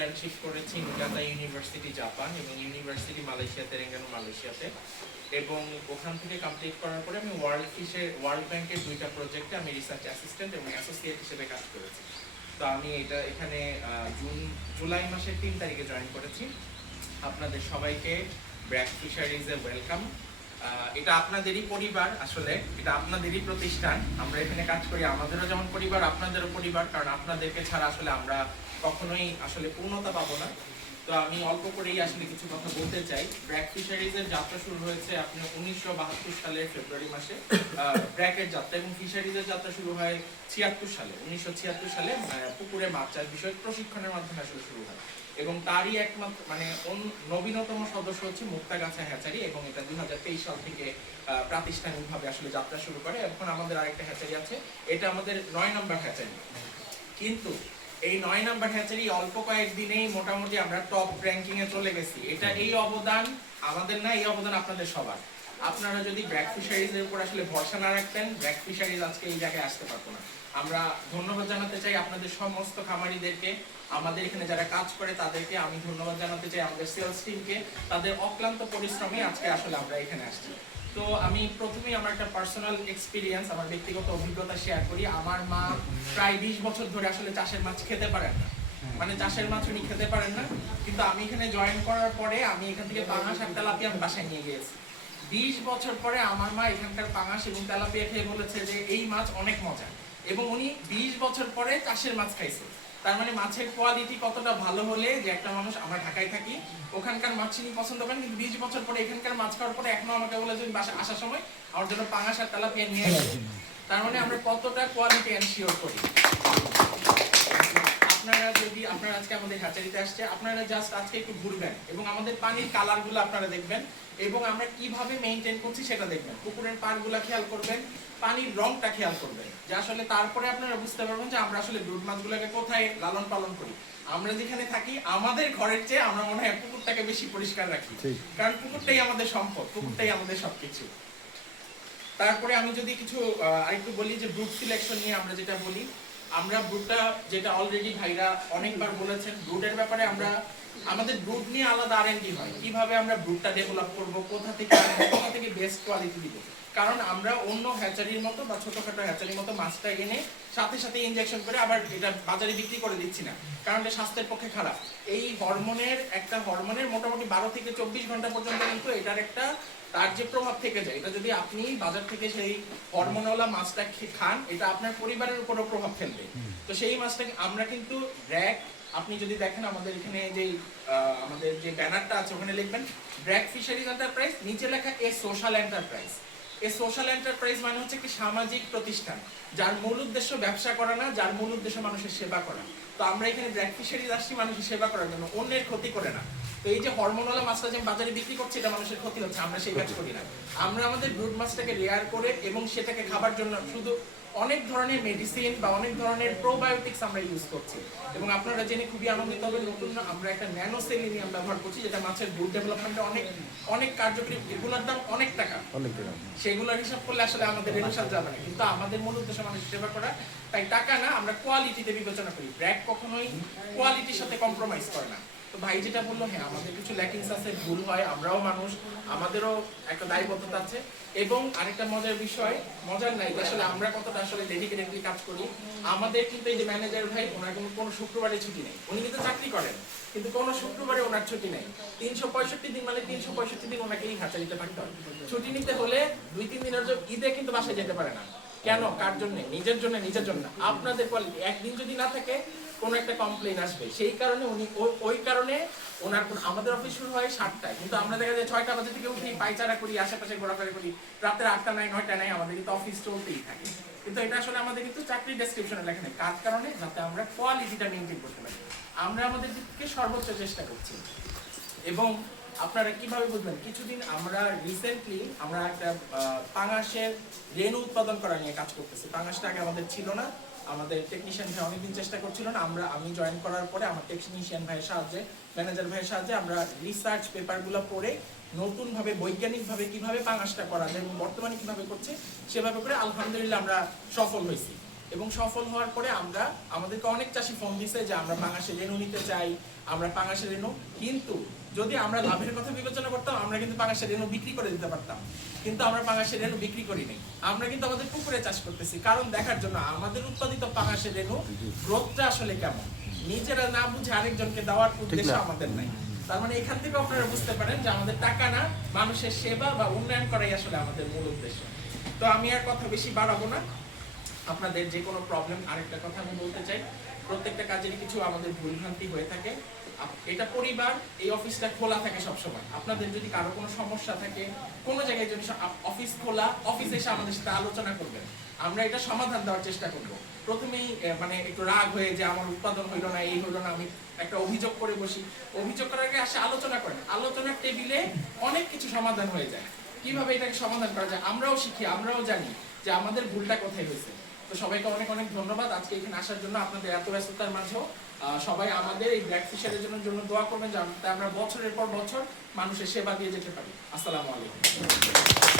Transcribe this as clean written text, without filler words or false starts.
Internship করেছি Niigata university Japan এবং university মালয়েশিয়াতে, তেলেঙ্গানা মালয়েশিয়াতে। এবং ওখান থেকে কমপ্লিট করার পরে আমি ওয়ার্ল্ড ব্যাংকের 2টা প্রজেক্টে আমি রিসার্চ অ্যাসিস্ট্যান্ট এবং অ্যাসোসিয়েট হিসেবে কাজ করেছি। তো আমি এখানে জুলাই মাসের 3 তারিখে জয়েন করেছি। আপনাদের সবাইকে ব্র্যাক ফিশারিজে ওয়েলকাম। এটা আপনাদেরই পরিবার, আসলে এটা আপনাদেরই প্রতিষ্ঠান। আমরা এখানে কাজ করি, আমাদেরও যেমন পরিবার আপনাদেরও পরিবার, কারণ আপনাদেরকে ছাড়া আসলে আমরা কখনোই আসলে পূর্ণতা পাবো না। তো আমি অল্প করেই আসলে কিছু কথা বলতে চাই। ব্র্যাক ফিশারিজের যাত্রা শুরু হয়েছে আপনার 1972 সালের ফেব্রুয়ারি মাসে ব্র্যাকের যাত্রা, এবং ফিশারিজের যাত্রা শুরু হয় 1976 সালে পুকুরে মাছ চাষ বিষয়ক প্রশিক্ষণের মাধ্যমে আসলে শুরু হয়। এবং তারই একমাত্র নবীনতম সদস্য হচ্ছে মুক্তাগাছা হ্যাচারি, এবং এটা 2023 সাল থেকে প্রাতিষ্ঠানিকভাবে আসলে যাত্রা শুরু করে। এখন আমাদের আরেকটা হ্যাচারি আছে, এটা আমাদের 9 নম্বর হ্যাচারি। কিন্তু এই 9 নম্বর হ্যাচারি অল্প কয়েকদিনেই মোটামুটি আমরা টপ র্যাঙ্কিং এ চলে গেছি। এটা এই অবদান আমাদের না, এই অবদান আপনাদের সবার। আপনারা যদি ব্র্যাক ফিশারিজ এর উপর আসলে ভরসা না রাখতেন, ব্র্যাক ফিশারিজ আজকে এই জায়গায় আসতে পারতো না। আমরা ধন্যবাদ জানাতে চাই আপনাদের সমস্ত খামারিদেরকে, আমাদের এখানে যারা কাজ করে তাদেরকে আমি ধন্যবাদ জানাতে চাই, আমাদের সেলস টিমকে, তাদের অক্লান্ত পরিশ্রমে আজকে আসলে আমরা এখানে আসছি। তো আমি প্রথমেই আমার একটা পার্সোনাল এক্সপিরিয়েন্স, আমার ব্যক্তিগত অভিজ্ঞতা শেয়ার করি। আমার মা প্রায় 20 বছর ধরে আসলে চাষের মাছ খেতে পারেন না, মানে চাষের মাছ উনি খেতে পারেন না। কিন্তু আমি এখানে জয়েন করার পরে আমি এখান থেকে পাঙাশ আর তেলাপিয়া আমি বাসায় নিয়ে গিয়েছি। 20 বছর পরে আমার মা এখানকার পাঙাশ এবং তেলাপিয়া খেয়ে বলেছে যে এই মাছ অনেক মজা, এবং উনি 20 বছর পরে চাষের মাছ খাইছে। তার মানে মাছের কোয়ালিটি কতটা ভালো হলে যে একটা মানুষ, আমরা ঢাকায় থাকি, ওখানকার মাছ চিনি পছন্দ করেন, কিন্তু 20 বছর পরে এখানকার মাছ খাওয়ার পরে এখনো আমাকে বলে যে বাসা আসার সময় আমার জন্য পাঙাশ আর তেলাপিয়া নিয়ে আসবে। তার মানে আমরা কতটা কোয়ালিটি এনশিওর করি। আপনারা আজকে আমাদের হ্যাচারিতে আসছে, আপনারা জাস্ট আজকে একটু ঘুরবেন এবং আমাদের পানির কালারগুলো আপনারা দেখবেন, এবং আমরা কিভাবে মেইনটেইন করছি সেটা দেখবেন। পুকুরের পাড়গুলো খেয়াল করবেন, পানির রংটা খেয়াল করবেন, যে আসলে তারপরে আপনারা বুঝতে পারবেন যে আমরা আসলে ব্রুড মাছগুলোকে কোথায় লালন পালন করি। আমরা যেখানে থাকি আমাদের ঘরের চেয়ে আমরা মনে হয় পুকুরটাকে বেশি পরিষ্কার রাখি, কারণ পুকুরটাই আমাদের সম্পদ, পুকুরটাই আমাদের সবকিছু। তারপরে আমি যদি কিছু আরেকটু বলি যে ব্রুড সিলেকশন নিয়ে আমরা যেটা বলি, আমরা ব্রুডটা যেটা অলরেডি ভাইরা অনেকবার বলেছেন, ব্রুডের ব্যাপারে আমাদের ব্রুড নিয়ে আলাদা আরএনডি হয়, কিভাবে আমরা ব্রুডটা ডেভেলপ করব, কোথা থেকে বেস্ট কোয়ালিটি দিব। কারণ আমরা অন্য হ্যাচারির মতো বা ছোটখাটো হ্যাচারির মতো মাছটা এনে সাথে সাথে ইনজেকশন করে আবার এটা বাজারে বিক্রি করে দিচ্ছি না, কারণ এটা স্বাস্থ্যের পক্ষে খারাপ। এই হরমোনের মোটামুটি 12 থেকে 24 ঘন্টা পর্যন্ত কিন্তু এটার একটা তার যে প্রভাব থেকে যায়, এটা যদি আপনি বাজার থেকে সেই হরমোনওয়ালা মাছটা খান, এটা আপনার পরিবারের উপরও প্রভাব ফেলবে। তো সেই মাছটাকে আমরা কিন্তু ব্র্যাক, আপনি যদি দেখেন আমাদের এখানে আমাদের যে ব্যানারটা আছে ওখানে লিখবেন ব্র্যাক ফিশারিজ এন্টারপ্রাইজ, নিচে লেখা এ সোশ্যাল এন্টারপ্রাইজ। এই সোশ্যাল এন্টারপ্রাইজ মানে হচ্ছে একটি সামাজিক প্রতিষ্ঠান, যার মূল উদ্দেশ্য ব্যবসা করা না, যার মূল উদ্দেশ্য মানুষের সেবা করা। তো আমরা এখানে ব্র্যাক ফিশারিজ আসছি মানুষের সেবা করার জন্য, অন্যের ক্ষতি করে না। তো এই যে হরমোনওয়ালা মাছটা যে বাজারে বিক্রি করছে, এটা মানুষের ক্ষতি হচ্ছে, আমরা সেই কাজ করি না। আমরা আমাদের ব্রুড মাছটাকে রেয়ার করে এবং সেটাকে খাবার জন্য শুধু অনেক ধরনের মেডিসিন বা অনেক ধরনের প্রোবায়োটিক্স আমরা ইউজ করছি। এবং আপনারা জেনে খুবই আনন্দিত হবেন, নতুন আমরা একটা ন্যানো সেলিনিয়াম ব্যবহার করছি, যেটা মাছের ব্রুড ডেভেলপমেন্টে অনেক কার্যকরী। এগুলোর দাম অনেক টাকা, সেগুলোর হিসাব করলে আসলে আমাদের রেনুসাদ যাবে না, কিন্তু আমাদের মূল উদ্দেশ্য মানুষের সেবা করা, তাই টাকা না, আমরা কোয়ালিটিতে বিবেচনা করি। ব্র্যাক কখনোই কোয়ালিটির সাথে কম্প্রোমাইজ করে না। তো ভাই যেটা বললো, হ্যাঁ আমাদের কিছু ল্যাকিংস আছে, ভুল হয়, আমরাও মানুষ, আমাদেরও একটা দায়বদ্ধতা আছে। এবং আরেকটা মজার বিষয়, মজার নাই, আসলে আমরা কতটা আসলে ডেডিকেটেডলি কাজ করি। আমাদের কিন্তু এই যে ম্যানেজার ভাই, ওনার কোনো শুক্রবারে ছুটি নেই, উনি কিন্তু চাকরি করেন কিন্তু কোনো শুক্রবারে ওনার ছুটি নেই। 365 দিন মানে 365 দিন ওনাকে এই হ্যাচারিতে থাকতে হয়। ছুটি নিতে হলে 2-3 দিনের জন্য ঈদে কিন্তু বাসায় যেতে পারে না। কেন? কার জন্য? নিজের জন্য। আপনাদের কোয়ালিটি একদিন যদি না থাকে কোনো একটা কমপ্লেইন আসবে, সেই কারণে উনি ওই কারণে ওনার আমাদের অফিস শুরু হয় 7টায়, কিন্তু আমরা দেখা যায় 6টা বাজে থেকে উঠি, পায়চারা করি, আশেপাশে ঘোরাফেরা করি, রাতের 8টা নাই 9টা নাই, আমাদের কিন্তু অফিস চলতেই থাকে। কিন্তু এটা আসলে আমাদের কিন্তু চাকরি ডেসক্রিপশনে লেখা নেই, কাজ কারণে, যাতে আমরা কোয়ালিটিটা মেইনটেইন করতে পারি। আমরা আমাদের দিক থেকে সর্বোচ্চ চেষ্টা করছি। এবং আপনারা কিভাবে বুঝবেন, কিছুদিন আমরা রিসেন্টলি আমরা একটা পাঙাশের রেণু উৎপাদন করা নিয়ে কাজ করতেছি। পাঙাশটা আগে আমাদের ছিল না, আমাদের টেকনিশিয়ান ভাই অনেকদিন চেষ্টা করছিল না। আমি জয়েন করার পরে আমার টেকনিশিয়ান ভাইয়ের সাহায্যে, ম্যানেজার ভাইয়ের সাহায্যে আমরা রিসার্চ পেপারগুলো পড়ে নতুনভাবে বৈজ্ঞানিকভাবে কিভাবে পাঙাশটা করা যায় এবং বর্তমানে কিভাবে করছে সেভাবে করে আলহামদুলিল্লাহ আমরা সফল হয়েছি। এবং সফল হওয়ার পরে আমরা আমাদেরকে অনেক চাষি ফোন দিছে যে আমরা পাঙাশের রেণু নিতে চাই, আমরা পাঙাশের রেণু, কিন্তু যদি আমরা লাভের কথা বিবেচনা করতাম আমরা কিন্তু পাঙাশের রেণু বিক্রি করে দিতে পারতাম, কিন্তু আমরা পাঙাশের রেণু বিক্রি করি নাই। আমরা কিন্তু আমাদের পুকুরে চাষ করতেছি কারণ দেখার জন্য আমাদের উৎপাদিত পাঙাশের রেণু গ্রোথটা আসলে কেমন, নিজেরা না বুঝে আরেকজনকে দেওয়ার উদ্দেশ্য আমাদের নাই। তার মানে এখান থেকে আপনারা বুঝতে পারেন যে আমাদের টাকা না, মানুষের সেবা বা উন্নয়ন করাই আসলে আমাদের মূল উদ্দেশ্য। তো আমি আর কথা বেশি বাড়াবো না, আপনাদের যে কোনো প্রবলেম, আরেকটা কথা আমি বলতে চাই, প্রত্যেকটা কাজের কিছু আমাদের ভুলভ্রান্তি হয়ে থাকে। এটা পরিবার, এই অফিসটা খোলা থাকে সবসময়। আপনাদের যদি কারো কোনো সমস্যা থাকে, কোনো জায়গায় যদি অফিস খোলা, অফিসে এসে আমাদের সাথে আলোচনা করবেন, আমরা এটা সমাধান দেওয়ার চেষ্টা করব। প্রথমেই মানে একটু রাগ হয়ে যে আমার উৎপাদন হইলো না, এই হইলো না, আমি একটা অভিযোগ করে বসি, অভিযোগ করার আগে আসে আলোচনা করেন। আলোচনার টেবিলে অনেক কিছু সমাধান হয়ে যায়। কিভাবে এটাকে সমাধান করা যায় আমরাও শিখি, আমরাও জানি যে আমাদের ভুলটা কোথায় হয়েছে। তো সবাইকে অনেক অনেক ধন্যবাদ আজকে এখানে আসার জন্য। আপনাদের এত ব্যস্ততার মাঝেও সবাই আমাদের এই ব্ল্যাক ফিশারের জন্য দোয়া করবেন, যাতে আমরা বছরের পর বছর মানুষের সেবা দিয়ে যেতে পারি। আসসালামু আলাইকুম।